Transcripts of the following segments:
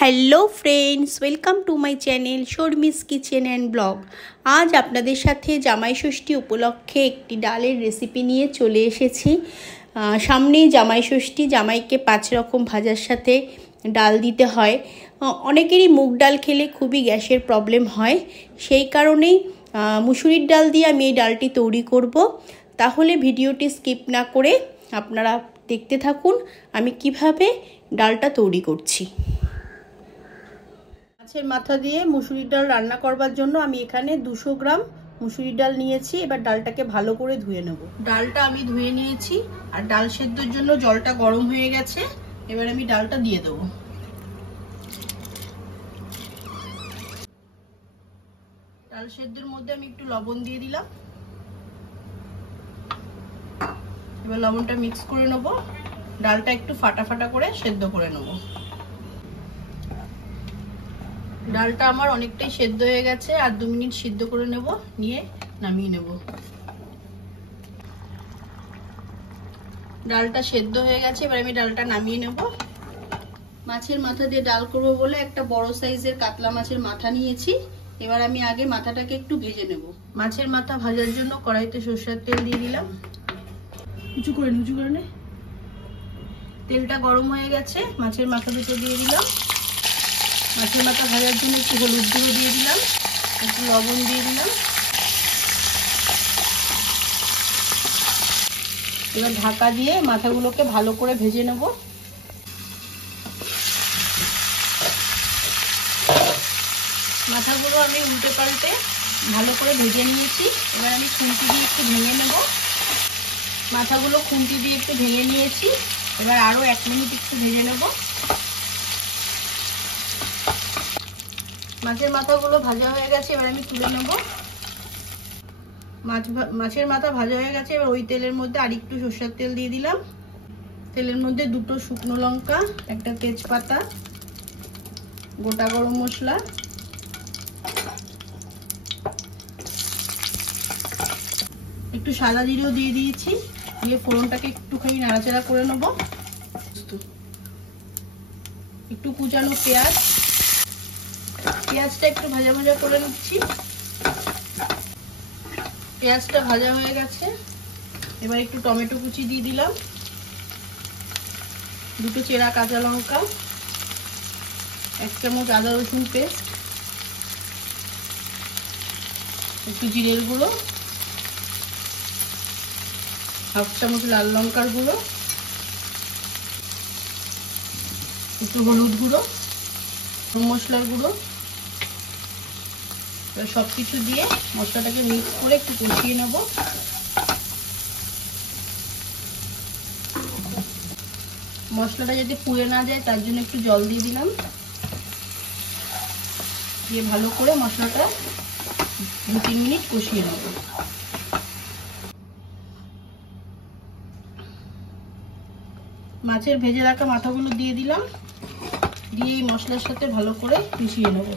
Hello friends, welcome to my channel Sharmi's kitchen and blog. আজ আপনাদের সাথে জামাই ষষ্ঠী উপলক্ষে একটি ডালের রেসিপি নিয়ে চলে এসেছি। সামনেই জামাই ষষ্ঠী, জামাইকে 5 রকম ভাজার সাথে ডাল দিতে হয়। অনেকেরই মুগ ডাল খেলে খুবই গ্যাসের প্রবলেম হয়, সেই কারণেই মুসুরির ডাল দিয়ে আমি এই ডালটি তৈরি করব। তাহলে ভিডিওটি স্কিপ না করে আপনারা দেখতে থাকুন আমি কিভাবে ডালটা তৈরি করছি। মাছের মাথা দিয়ে মুসুরির ডাল রান্না করবার জন্য আমি এখানে 200 গ্রাম মুসুরির ডাল নিয়েছি। এবার ডালটাকে ভালো করে ধুয়ে নেব। ডালটা আমি ধুয়ে নিয়েছি আর ডাল সেদ্ধর জন্য জলটা গরম হয়ে গেছে। এবার আমি ডালটা দিয়ে দেবো। ডাল সেদ্ধর মধ্যে আমি একটু লবণ দিয়ে দিলাম। এবার লবণটা মিক্স করে নেব। ডালটা একটু ফাটা ফাটা করে সেদ্ধ করে নেব। ডালটা আমার অনেকটাই সেদ্ধ হয়ে গেছে, আর 2 মিনিট সিদ্ধ করে নেব, নিয়ে নামিয়ে নেব। ডালটা সেদ্ধ হয়ে গেছে, এবার আমি ডালটা নামিয়ে নেব। মাছের মাথা দিয়ে ডাল করব বলে একটা বড় সাইজের কাতলা মাছের মাথা নিয়েছি। এবার আমি আগে মাথাটাকে একটু ভেজে নেব। মাছের মাথা ভাজার জন্য কড়াইতে সরষের তেল দিয়ে দিলাম। উঁচু করে নে। তেলটা গরম হয়ে গেছে, মাছের মাথা দুটো দিয়ে দিলাম। মাছের মাথা ভাজার জন্য একটু হলুদ গুঁড়ো দিয়ে দিলাম, একটু লবণ দিয়ে দিলাম। এবার ঢাকা দিয়ে মাথাগুলোকে ভালো করে ভেজে নেব। মাথাগুলো আমি উল্টে পাল্টে ভালো করে ভেজে নিয়েছি। এবার আমি খুন্তি দিয়ে একটু ভেঙে নেব। মাথাগুলো খুন্তি দিয়ে একটু ভেঙে নিয়েছি। এবার আরো 1 মিনিট একটু ভেজে নেব। মাছের মাথাগুলো ভাজা হয়ে গেছে, এবার আমি তুলে নেব। মাছের মাথা ভাজা হয়ে গেছে, এবার ওই তেলের মধ্যে আর একটু সরষের তেল দিয়ে দিলাম। তেলের মধ্যে 2টো শুকনো লঙ্কা, একটা তেজপাতা, গোটা গরম মশলা, একটু সাদা জিরেও দিয়ে দিয়েছি। দিয়ে ফোড়নটাকে একটুখানি নাড়াচাড়া করে নেব। একটু কুচানো পেঁয়াজটা একটু ভাজা ভাজা করে নিচ্ছি। পেঁয়াজটা ভাজা হয়ে গেছে, এবার একটু টমেটো কুচি দিয়ে দিলাম, 2টো চেরা কাঁচা লঙ্কা, 1 চামচ আদা রসুন পেস্ট, একটু জিরের গুঁড়ো, 1/2 চামচ লাল লঙ্কার গুঁড়ো, একটু হলুদ গুঁড়ো, গরম মশলার গুঁড়ো। এবার সবকিছু দিয়ে মশলাটাকে মিক্স করে একটু কষিয়ে নেব। মশলাটা যাতে পুড়ে না যায় তার জন্য একটু জল দিয়ে দিলাম। দিয়ে ভালো করে মশলাটা 2-3 মিনিট কষিয়ে নেব। মাছের ভেজে রাখা মাথাগুলো দিয়ে দিলাম। দিয়ে এই মশলার সাথে ভালো করে মিশিয়ে নেব।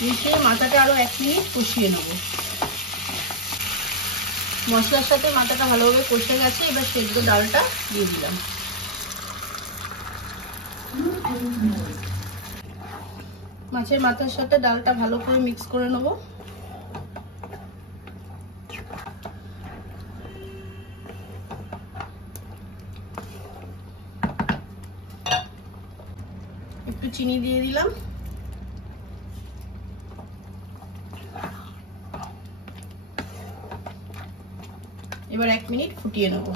মিশিয়ে মাথাটা আরো 1 মিনিট কষিয়ে নেব। মশলার সাথে মাথাটা ভালোভাবে কষে গেছে, এবার সেদ্ধ ডালটা দিয়ে দিলাম। মাছের মাথার সাথে ডালটা ভালো করে মিক্স করে নেব। একটু চিনি দিয়ে দিলাম। এবার 1 মিনিট ফুটিয়ে নেব।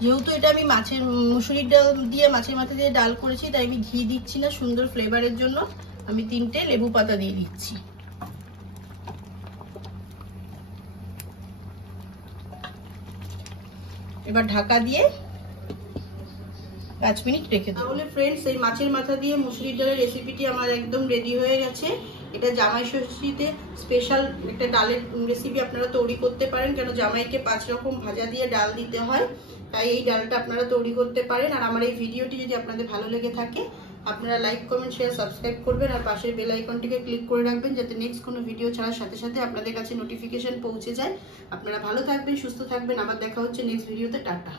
যেহেতু এটা আমি মুসুরির ডাল দিয়ে মাছের মাথা দিয়ে ডাল করেছি, তাই আমি ঘি দিচ্ছি না। সুন্দর ফ্লেভারের জন্য আমি 3টে লেবু পাতা দিয়ে দিচ্ছি। এবার ঢাকা দিয়ে 5 মিনিট রেখে দেব। তাহলে ফ্রেন্ডস, এই মাছের মাথা দিয়ে মুসুরির ডালের রেসিপিটি আমার একদম রেডি হয়ে গেছে। এটা জামাই ষষ্ঠীতে স্পেশাল একটা ডালের রেসিপি আপনারা তৈরি করতে পারেন, কেন জামাইকে 5 রকম ভাজা দিয়ে ডাল দিতে হয়। তাই এই ডালটা আপনারা তৈরি করতে পারেন। আর আমার এই ভিডিওটি যদি আপনাদের ভালো লেগে থাকে আপনারা লাইক কমেন্ট শেয়ার সাবস্ক্রাইব করবেন আর পাশের বেল আইকনটিকে ক্লিক করে রাখবেন যাতে নেক্সট কোনো ভিডিও ছাড়ার সাথে সাথে আপনাদের কাছে নোটিফিকেশন পৌঁছে যায়। আপনারা ভালো থাকবেন, সুস্থ থাকবেন, আবার দেখা হচ্ছে নেক্সট ভিডিওতে। টাটা।